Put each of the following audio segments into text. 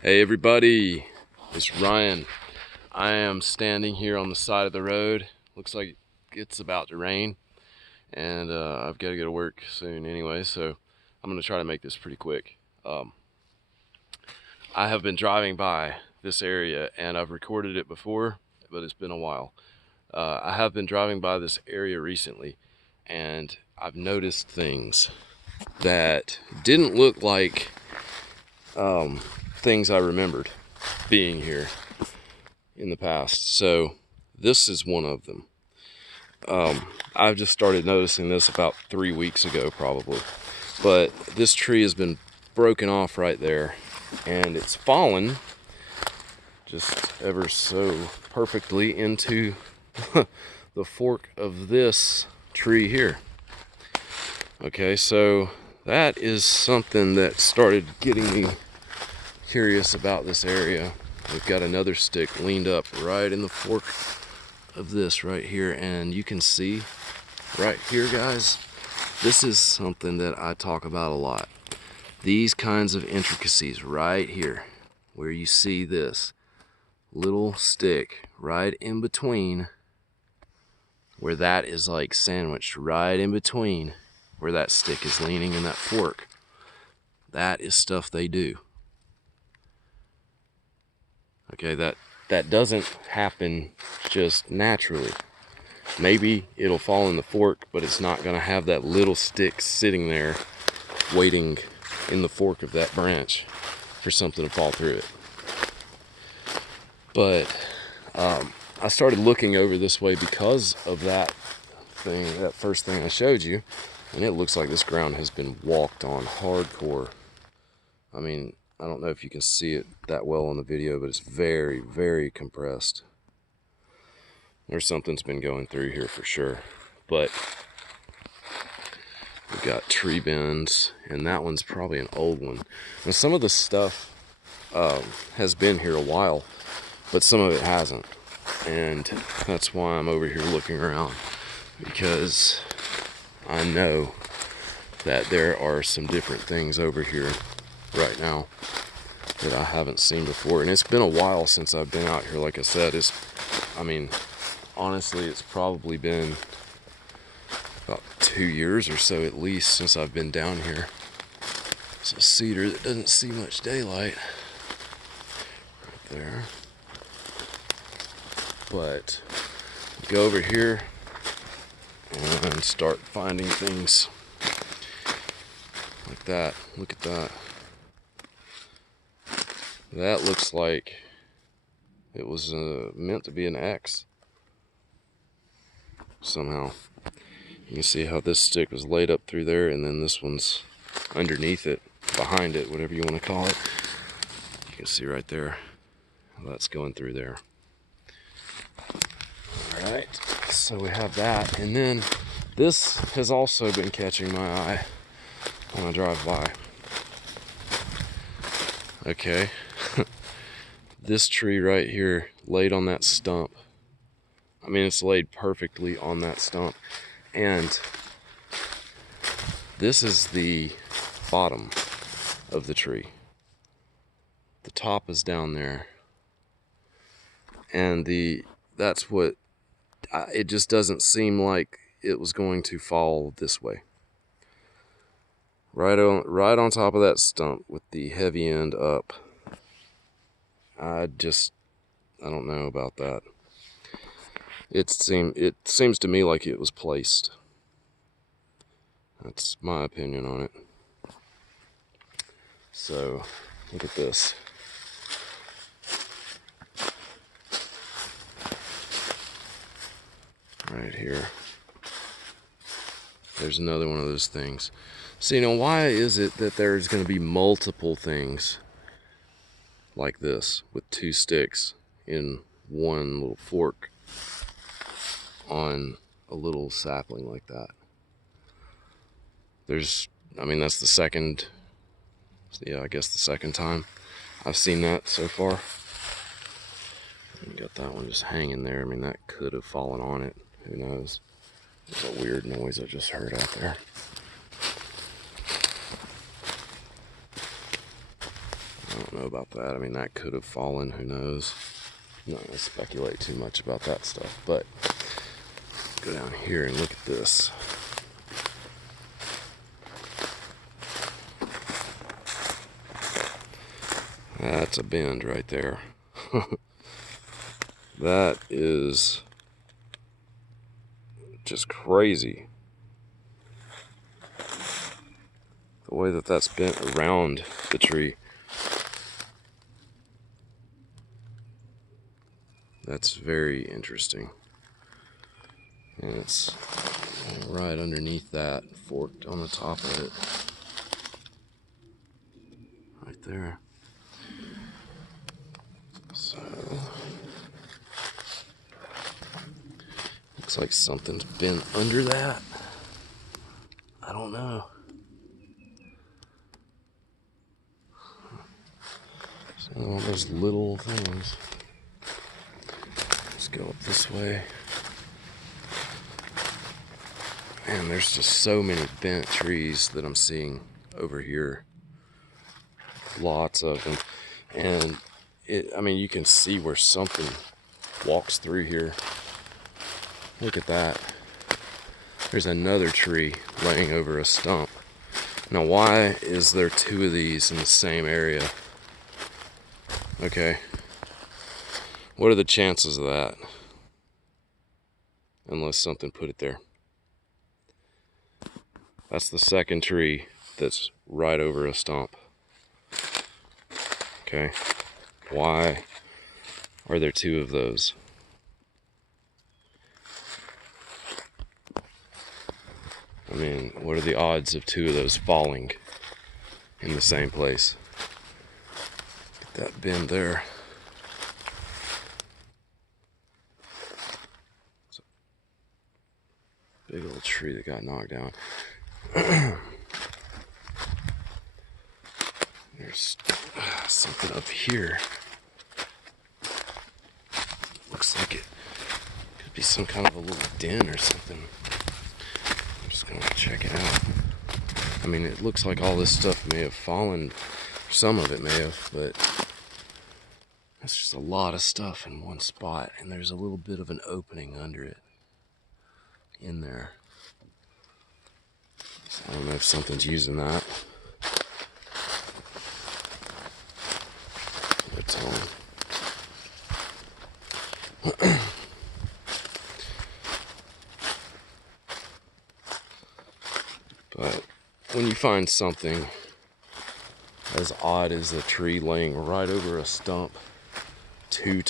Hey everybody, it's Ryan. I am standing here on the side of the road. Looks like it's about to rain, and I've got to go to work soon anyway, so I'm going to try to make this pretty quick. I have been driving by this area, and I've recorded it before, but it's been a while. I have been driving by this area recently, and I've noticed things that didn't look like things I remembered being here in the past. So this is one of them. I've just started noticing this about 3 weeks ago probably, but this tree has been broken off right there, and it's fallen just ever so perfectly into the fork of this tree here. Okay, so that is something that started getting me curious about this area. We've got another stick leaned up right in the fork of this right here, and you can see right here, guys, this is something that I talk about a lot. These kinds of intricacies right here, where you see this little stick right in between, where that is like sandwiched right in between where that stick is leaning in that fork. That is stuff they do. Okay, that doesn't happen just naturally. Maybe it'll fall in the fork, but it's not going to have that little stick sitting there waiting in the fork of that branch for something to fall through it. But I started looking over this way because of that thing, that first thing I showed you, and it looks like this ground has been walked on hardcore. I mean, I don't know if you can see it that well on the video, but it's very, very compressed. There's something's been going through here for sure. But we've got tree bends, and that one's probably an old one. Now, some of the stuff has been here a while, but some of it hasn't. And that's why I'm over here looking around, because I know that there are some different things over here right now that I haven't seen before. And it's been a while since I've been out here. Like I said, honestly, it's probably been about 2 years or so at least since I've been down here. It's a cedar that doesn't see much daylight right there. But go over here and start finding things like that. Look at that. That looks like it was meant to be an X somehow. You can see how this stick was laid up through there, and then this one's underneath it, behind it, whatever you want to call it. You can see right there how that's going through there. Alright, so we have that, and then this has also been catching my eye when I drive by. Okay. This tree right here laid on that stump. I mean, it's laid perfectly on that stump. And this is the bottom of the tree. The top is down there. And that's what, it just doesn't seem like it was going to fall this way. Right on top of that stump with the heavy end up. I don't know about that. It seems to me like it was placed. That's my opinion on it. So, look at this. Right here. There's another one of those things. See, now why is it that there's going to be multiple things like this with two sticks in one little fork on a little sapling like that? That's the second, I guess the second time I've seen that so far. You got that one just hanging there. I mean, that could have fallen on it. Who knows? There's a weird noise I just heard out there. I don't know about that. I mean, that could have fallen, who knows. I'm not gonna speculate too much about that stuff, but go down here and look at this. That's a bend right there. That is just crazy. The way that that's bent around the tree. That's very interesting. And it's right underneath that, forked on the top of it. Right there. So, looks like something's been under that. I don't know. It's one of those little things. Let's go up this way. Man, there's just so many bent trees that I'm seeing over here. Lots of them. And I mean, you can see where something walks through here. Look at that. There's another tree laying over a stump. Now, why is there two of these in the same area? Okay. What are the chances of that? Unless something put it there. That's the second tree that's right over a stump. Okay. Why are there two of those? I mean, what are the odds of two of those falling in the same place? Get that bend there. It's a big old tree that got knocked down. There's something up here. Looks like it could be some kind of a little den or something. I'm just gonna check it out. I mean, it looks like all this stuff may have fallen. Some of it may have, but that's just a lot of stuff in one spot. And there's a little bit of an opening under it in there. So I don't know if something's using that. It's on. But when you find something as odd as a tree laying right over a stump two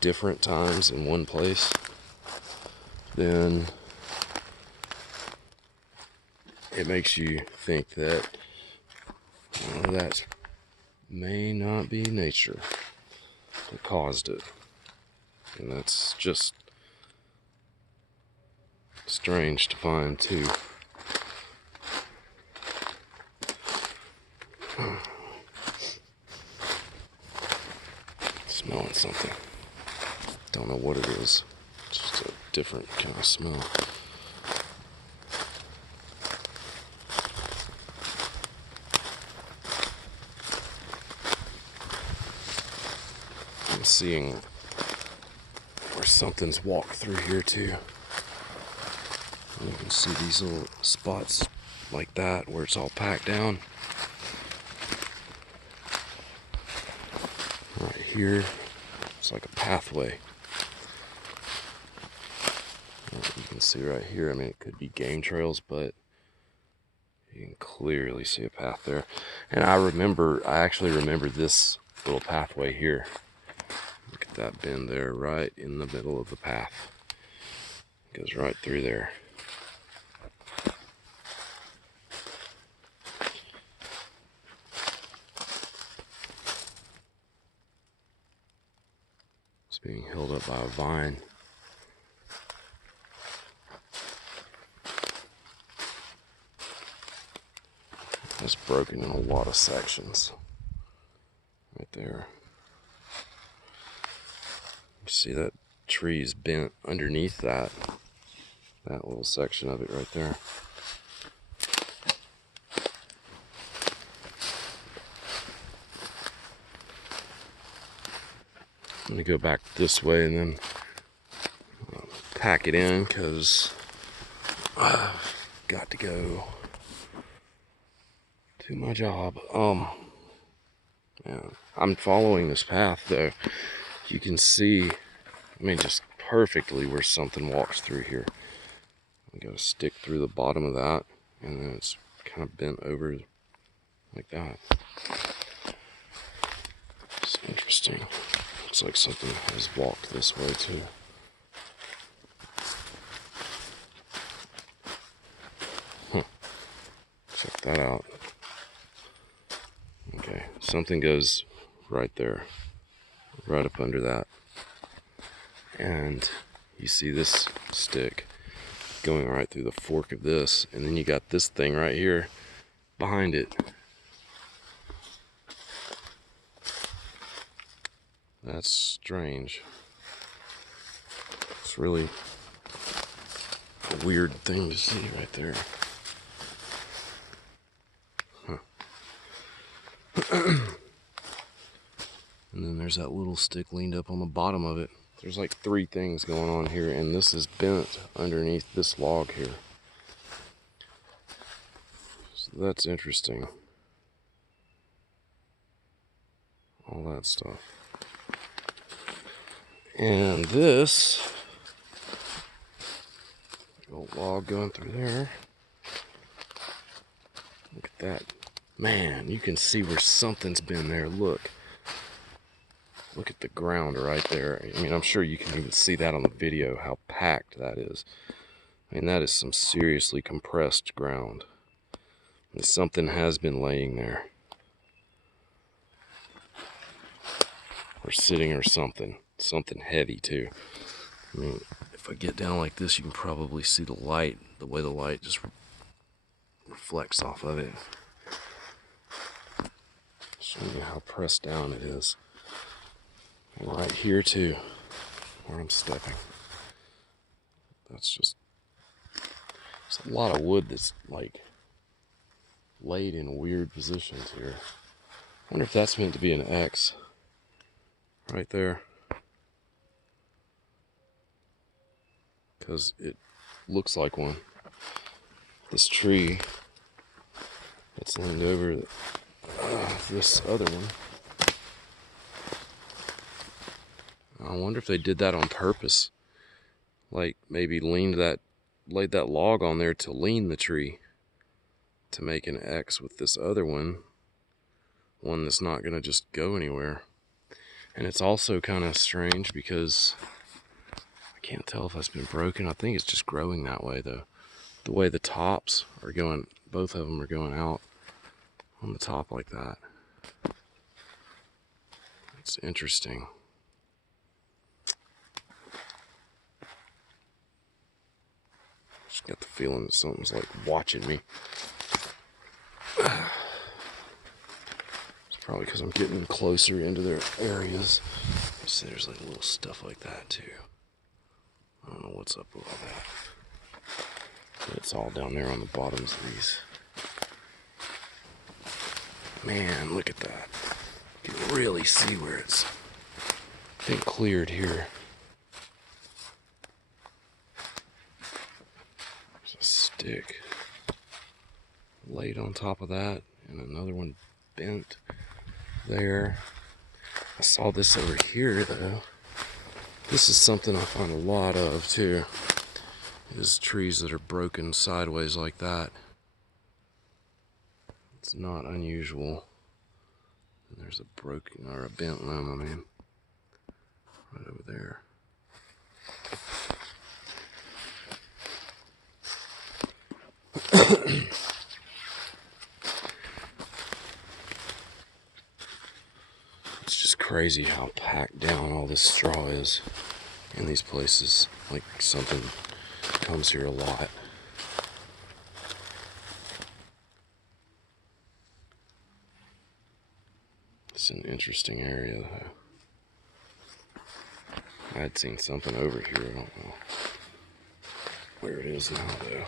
different times in one place, then it makes you think that that may not be nature that caused it. And that's just strange to find too. Smelling something. Don't know what it is. It's just a different kind of smell. I'm seeing where something's walked through here too. And you can see these little spots like that where it's all packed down. Right here, it's like a pathway. You can see right here, I mean, it could be game trails, but you can clearly see a path there. And I actually remember this little pathway here. Look at that bend there, right in the middle of the path. It goes right through there. It's being held up by a vine. It's broken in a lot of sections. Right there. You see that tree's bent underneath that little section of it right there. I'm gonna go back this way and then pack it in because I've got to go to my job. Yeah, I'm following this path though. You can see, I mean, just perfectly where something walks through here. I got to stick through the bottom of that, and then it's kind of bent over like that. It's interesting. Looks like something has walked this way too. Check that out. Okay, something goes right there, right up under that. And you see this stick going right through the fork of this, and then you got this thing right here behind it. That's strange. It's really a weird thing to see right there. And then there's that little stick leaned up on the bottom of it. There's like 3 things going on here, and this is bent underneath this log here. So that's interesting. All that stuff. And this old log going through there. Look at that. Man, you can see where something's been there. Look. Look at the ground right there. I mean, I'm sure you can even see that on the video, how packed that is. I mean, that is some seriously compressed ground. And something has been laying there. Or sitting or something. Something heavy, too. I mean, if I get down like this, you can probably see the light, the way the light just reflects off of it. Showing you how pressed down it is. And right here too, where I'm stepping. That's just, it's a lot of wood that's like laid in weird positions here. I wonder if that's meant to be an X right there. Because it looks like one. This tree that's leaned over this other one. I wonder if they did that on purpose. Like maybe laid that log on there to lean the tree to make an X with this other one that's not gonna just go anywhere. And it's also kind of strange because I can't tell if that's been broken. I think it's just growing that way though. The way the tops are going, both of them are going out on the top like that. It's interesting. Just got the feeling that something's like watching me. It's probably because I'm getting closer into their areas. You see there's like little stuff like that too. I don't know what's up with all that. But it's all down there on the bottoms of these. Man, look at that. You can really see where it's been cleared here. There's a stick laid on top of that, and another one bent there. I saw this over here though. This is something I find a lot of too, is trees that are broken sideways like that. It's not unusual. And there's a broken, or a bent limb, I mean, right over there. It's just crazy how packed down all this straw is in these places. Like something comes here a lot. It's an interesting area though. I had seen something over here, I don't know where it is now though.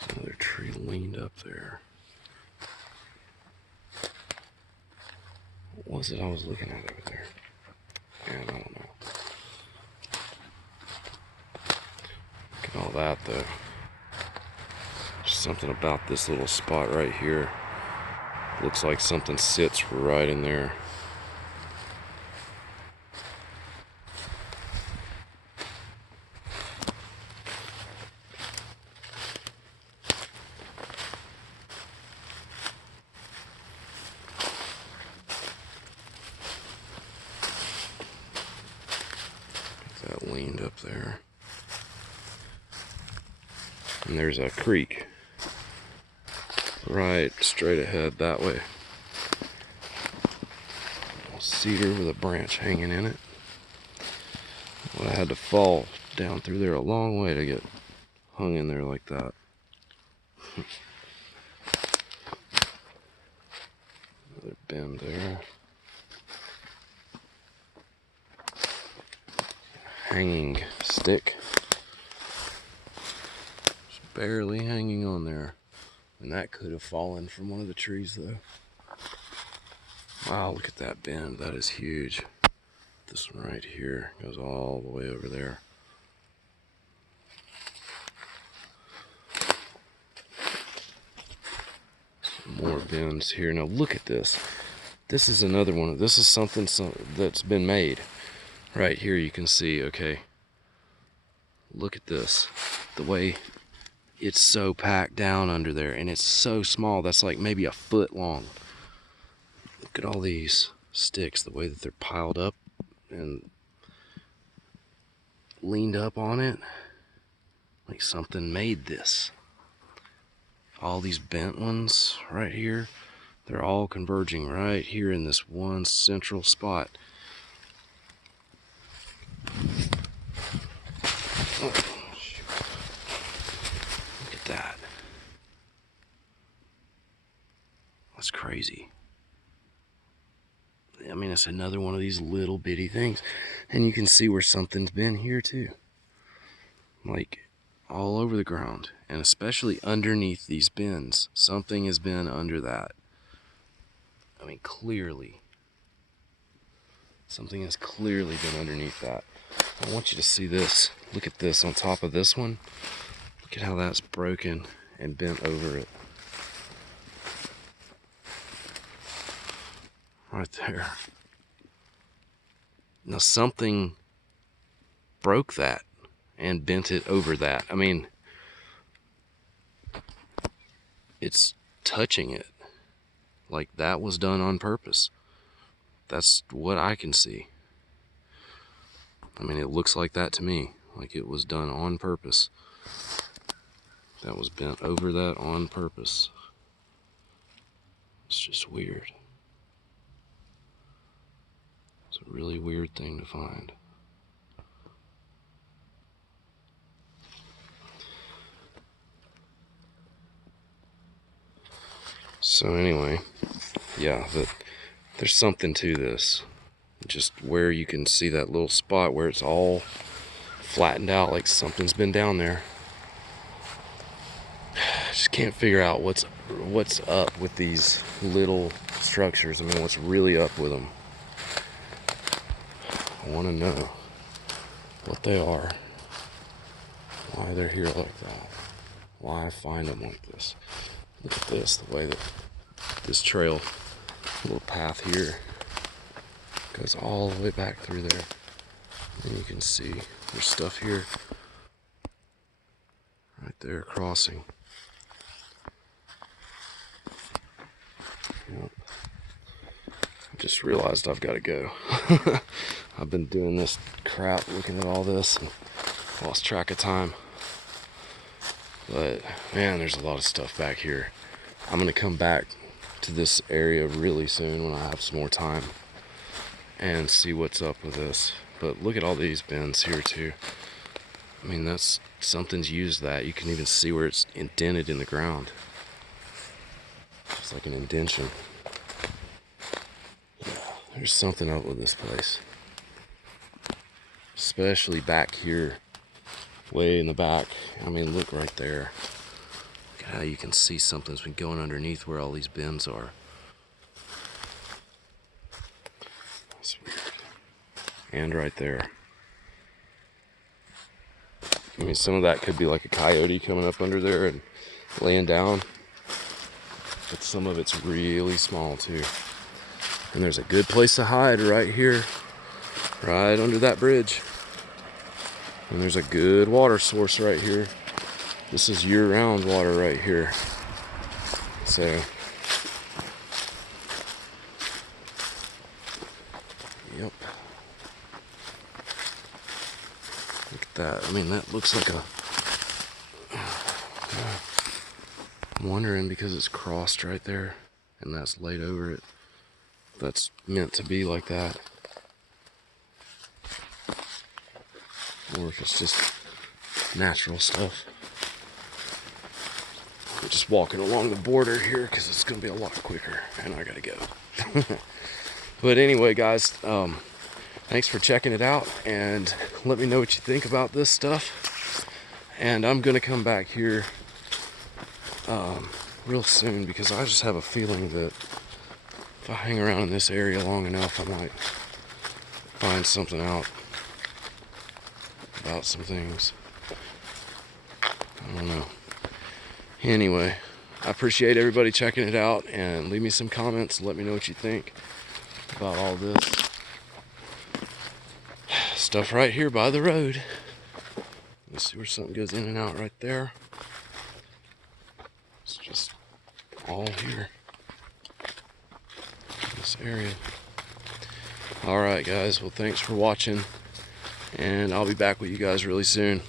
There's another tree leaned up there. What was it I was looking at over there? Man, I don't know. Look at all that though. There's something about this little spot right here. Looks like something sits right in there. That leaned up there. And there's a creek right straight ahead that way. A cedar with a branch hanging in it. Well, I had to fall down through there a long way to get hung in there like that. Another bend there. Hanging stick. Just barely hanging on there. And that could have fallen from one of the trees though. Wow, look at that bend. That is huge. This one right here goes all the way over there. Some more bends here. Now look at this. This is another one. This is something that's been made. Right here you can see, okay. Look at this. The way it's so packed down under there, and it's so small. That's like maybe a foot long. Look at all these sticks, the way that they're piled up and leaned up on it. Like something made this. All these bent ones right here, they're all converging right here in this one central spot. Oh, shoot. Look at that. That's crazy. I mean, it's another one of these little bitty things. And you can see where something's been here too. Like all over the ground. And especially underneath these bins. Something has been under that. I mean, clearly. Something has clearly been underneath that. I want you to see this. Look at this on top of this one. Look at how that's broken and bent over it. Right there. Now something broke that and bent it over that. I mean, it's touching it. Like that was done on purpose. That's what I can see. I mean, it looks like that to me. Like it was done on purpose. That was bent over that on purpose. It's just weird. It's a really weird thing to find. So anyway, yeah, there's something to this. Just where you can see that little spot where it's all flattened out like something's been down there. I just can't figure out what's up with these little structures. I mean, what's really up with them? I want to know what they are, why they're here like that, why I find them like this. Look at this, the way that this trail, little path here, goes all the way back through there. And you can see there's stuff here, right there, crossing. Yep. I just realized I've got to go. I've been doing this crap, looking at all this, and lost track of time. But man, there's a lot of stuff back here. I'm gonna come back to this area really soon when I have some more time and see what's up with this. But look at all these bins here too. I mean, that's something's used that. You can even see where it's indented in the ground. It's like an indention. Yeah, there's something up with this place. Especially back here, way in the back. I mean, look right there. Look at how you can see something's been going underneath where all these bins are. and right there. I mean, some of that could be like a coyote coming up under there and laying down, but some of it's really small too. And there's a good place to hide right here, right under that bridge. And there's a good water source right here. This is year-round water right here. So, yep. Look at that. I mean, that looks like a... I'm wondering, because it's crossed right there, and that's laid over it, that's meant to be like that. Or if it's just natural stuff. I'm just walking along the border here because it's going to be a lot quicker, and I gotta go. But anyway, guys, thanks for checking it out, and let me know what you think about this stuff. And I'm going to come back here real soon, because I just have a feeling that if I hang around in this area long enough, I might find something out about some things. I don't know. Anyway, I appreciate everybody checking it out, and leave me some comments. Let me know what you think about all this stuff right here by the road. Let's see where something goes in and out right there. It's just all here in this area. Alright guys, well thanks for watching, and I'll be back with you guys really soon.